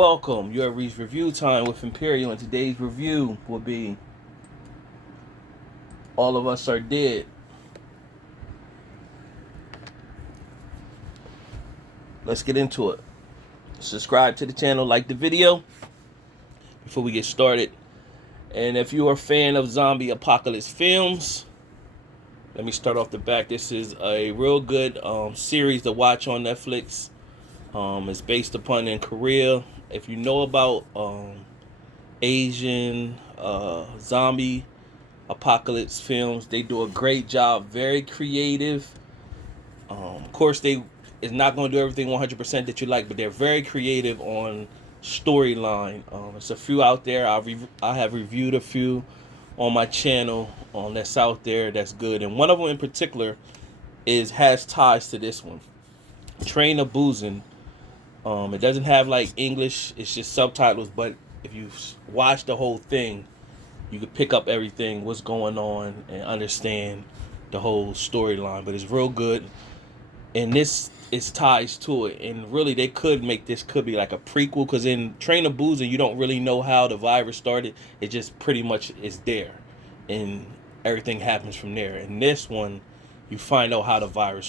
Welcome. You have reached review time with Imperial, and today's review will be All of Us Are Dead. Let's get into it. Subscribe to the channel, like the video before we get started. And if you are a fan of zombie apocalypse films, let me start off the back. This is a real good series to watch on Netflix. It's based upon in Korea. If you know about Asian zombie apocalypse films, they do a great job. Very creative. Of course, they is not going to do everything 100% that you like, but they're very creative on storyline. It's a few out there. I have reviewed a few on my channel that's out there that's good, and one of them in particular has ties to this one. Train of Boozing. It doesn't have like English; it's just subtitles. But if you watch the whole thing, you could pick up everything, what's going on, and understand the whole storyline. But it's real good, and this is ties to it. And really, they could make this could be like a prequel, because in Train of Boozing, you don't really know how the virus started. It just pretty much is there, and everything happens from there. And this one, you find out how the virus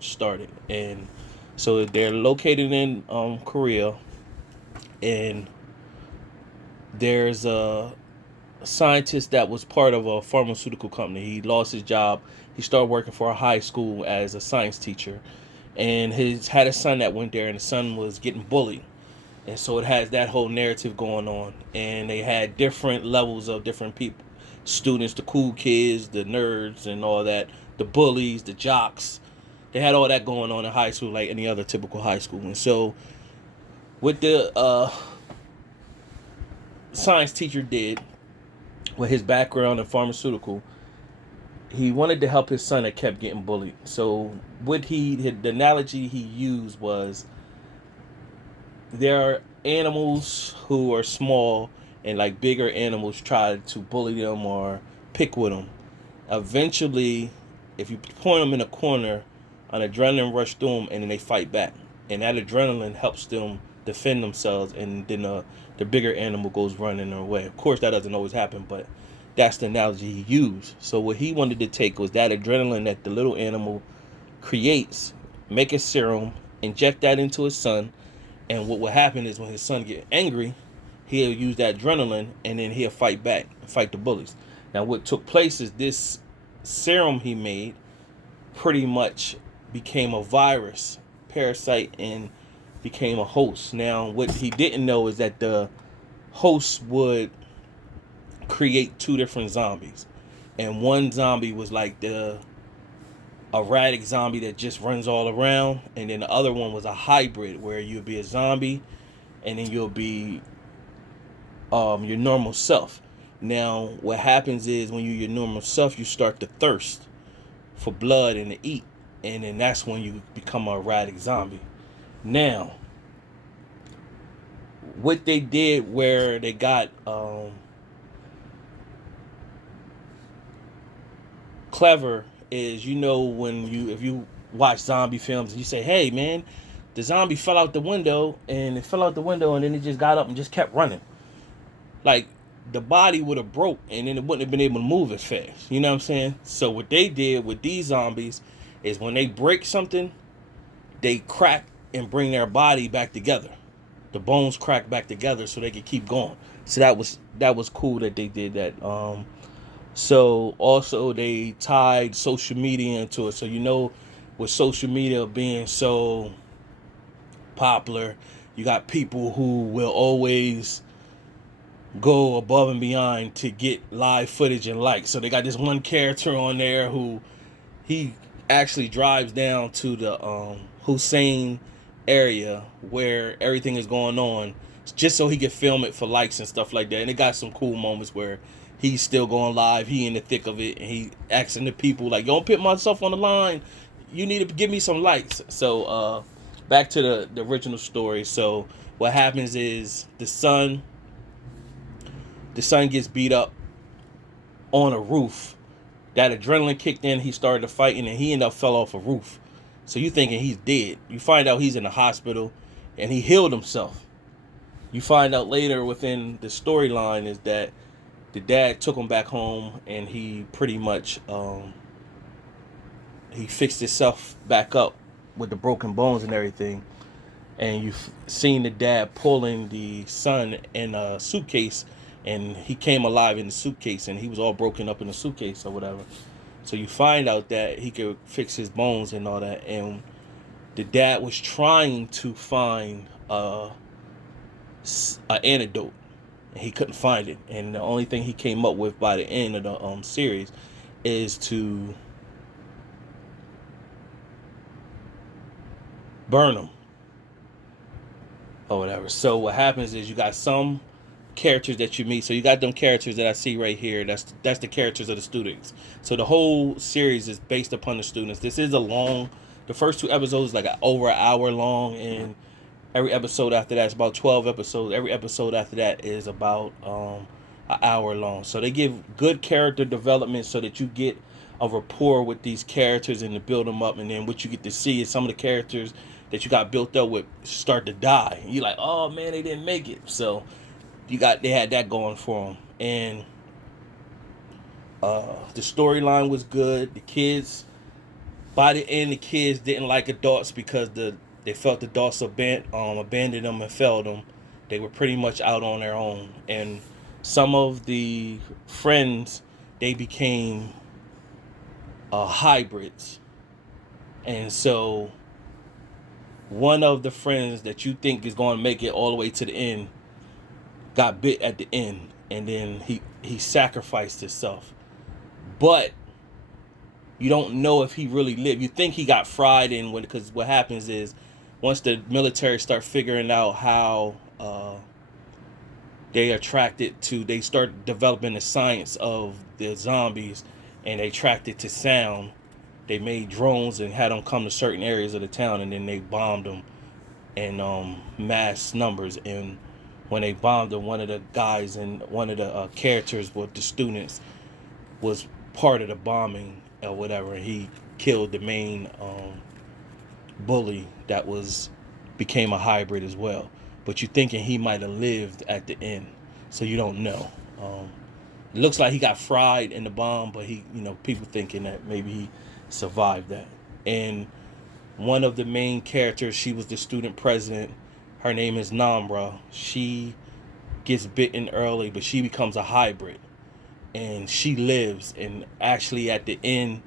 started, and so they're located in Korea, and there's a scientist that was part of a pharmaceutical company. He lost his job. He started working for a high school as a science teacher, and his had a son that went there, and the son was getting bullied. And so it has that whole narrative going on, and they had different levels of different people, students, the cool kids, the nerds, and all that, the bullies, the jocks. They had all that going on in high school, like any other typical high school. And so what the science teacher did with his background in pharmaceutical, he wanted to help his son that kept getting bullied. So the analogy he used was, there are animals who are small, and like bigger animals try to bully them or pick with them. Eventually, if you point them in a corner, an adrenaline rush through them, and then they fight back, and that adrenaline helps them defend themselves, and then the bigger animal goes running away. Of course, that doesn't always happen, but that's the analogy he used. So what he wanted to take was that adrenaline that the little animal creates, make a serum, inject that into his son, and what will happen is when his son get angry, he'll use that adrenaline, and then he'll fight back, fight the bullies. Now what took place is this serum he made pretty much became a virus, parasite, and became a host. Now what he didn't know is that the host would create two different zombies, and one zombie was like the erratic zombie that just runs all around, and then the other one was a hybrid where you'll be a zombie and then you'll be your normal self. Now what happens is when you're your normal self, you start to thirst for blood and to eat, and then that's when you become a erratic zombie. Now what they did, where they got clever, is, when if you watch zombie films and you say, hey man, the zombie fell out the window, and it fell out the window, and then it just got up and just kept running, like the body would have broke, and then it wouldn't have been able to move as fast. You know what I'm saying? So what they did with these zombies is, when they break something, they crack and bring their body back together. The bones crack back together so they could keep going. So that was cool that they did that. So also they tied social media into it. So with social media being so popular, you got people who will always go above and beyond to get live footage and likes. So they got this one character on there who he actually drives down to the Hyosan area where everything is going on, just so he could film it for likes and stuff like that. And it got some cool moments where he's still going live, he in the thick of it, and he asking the people like, "Don't put myself on the line. You need to give me some likes." So back to the original story. So what happens is the son gets beat up on a roof. That adrenaline kicked in. He started to fighting, and he ended up fell off a roof. So you thinking he's dead. You find out he's in the hospital, and he healed himself. You find out later within the storyline is that the dad took him back home, and he pretty much he fixed himself back up with the broken bones and everything. And you've seen the dad pulling the son in a suitcase, and he came alive in the suitcase, and he was all broken up in the suitcase or whatever. So you find out that he could fix his bones and all that, and the dad was trying to find an antidote, and he couldn't find it. And the only thing he came up with by the end of the series is to burn them or whatever. So what happens is you got some characters that you meet. So you got them characters that I see right here. That's the characters of the students. So the whole series is based upon the students. This is a long. The first 2 episodes is like over an hour long, and every episode after that is about 12 episodes. Every episode after that is about an hour long. So they give good character development so that you get a rapport with these characters and to build them up. And then what you get to see is some of the characters that you got built up with start to die. And you're like, oh man, they didn't make it. So they had that going for them. And the storyline was good. The kids, by the end, the kids didn't like adults because they felt the adults abandoned them and failed them. They were pretty much out on their own. And some of the friends, they became hybrids. And so one of the friends that you think is going to make it all the way to the end got bit at the end, and then he sacrificed himself. But you don't know if he really lived. You think he got fried in, because what happens is once the military start figuring out how they start developing the science of the zombies, and they tracked it to sound. They made drones and had them come to certain areas of the town, and then they bombed them in mass numbers. And when they bombed them, one of the guys and one of the characters with the students was part of the bombing or whatever. He killed the main bully that became a hybrid as well. But you're thinking he might have lived at the end, so you don't know. It looks like he got fried in the bomb, but people thinking that maybe he survived that. And one of the main characters, she was the student president. Her name is Namra. She gets bitten early, but she becomes a hybrid, and she lives. And actually, at the end,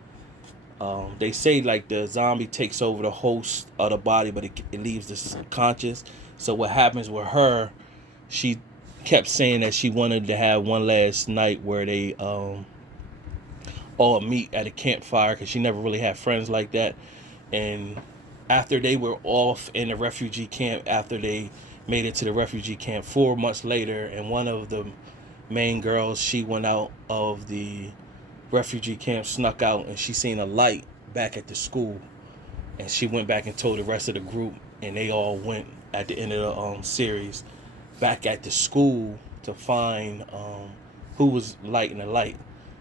they say like the zombie takes over the host of the body, but it leaves the subconscious. So what happens with her? She kept saying that she wanted to have one last night where they all meet at a campfire, because she never really had friends like that. And after they were off in the refugee camp, after they made it to the refugee camp 4 months later, and one of the main girls, she went out of the refugee camp, snuck out, and she seen a light back at the school, and she went back and told the rest of the group, and they all went at the end of the series back at the school to find who was lighting the light.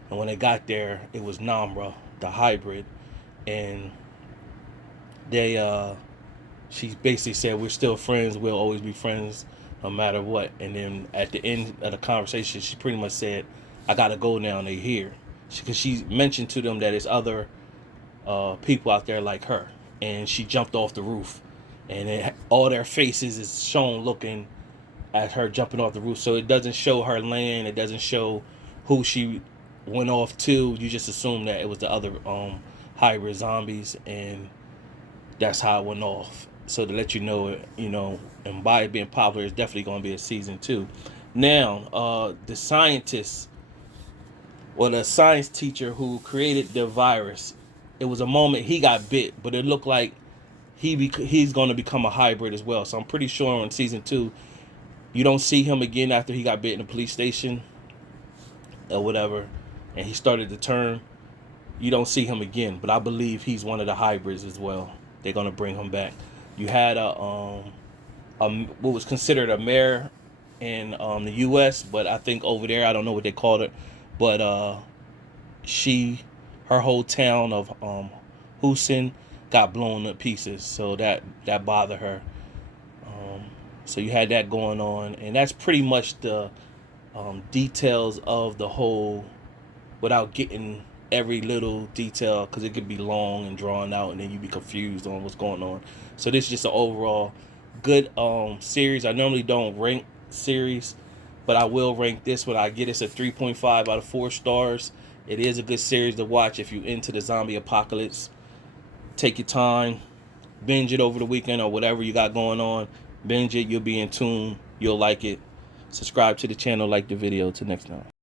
And when they got there, it was Namra, the hybrid. And she basically said, we're still friends, we'll always be friends no matter what. And then at the end of the conversation, she pretty much said, I gotta go now, and they here. Because she mentioned to them that there's other people out there like her. And she jumped off the roof, and all their faces is shown looking at her jumping off the roof. So it doesn't show her land, it doesn't show who she went off to. You just assume that it was the other hybrid zombies, and that's how it went off. So to let you know, and by it being popular, it's definitely going to be a season 2. Now, the scientist, or the science teacher who created the virus, it was a moment he got bit, but it looked like he's going to become a hybrid as well. So I'm pretty sure in season 2, you don't see him again after he got bit in the police station or whatever, and he started to turn. You don't see him again, but I believe he's one of the hybrids as well. They're gonna bring him back. You had what was considered a mayor in the U.S., but I think over there, I don't know what they called it, but her whole town of Hyosan got blown to pieces, so that bothered her. So you had that going on, and that's pretty much the details of the whole, without getting every little detail, because it could be long and drawn out, and then you be confused on what's going on. So this is just an overall good series. I normally don't rank series, but I will rank this one. I get it's a 3.5 out of 4 stars. It is a good series to watch if you're into the zombie apocalypse. Take your time, binge it over the weekend or whatever you got going on. Binge it, you'll be in tune, you'll like it. Subscribe to the channel, like the video. Till next time.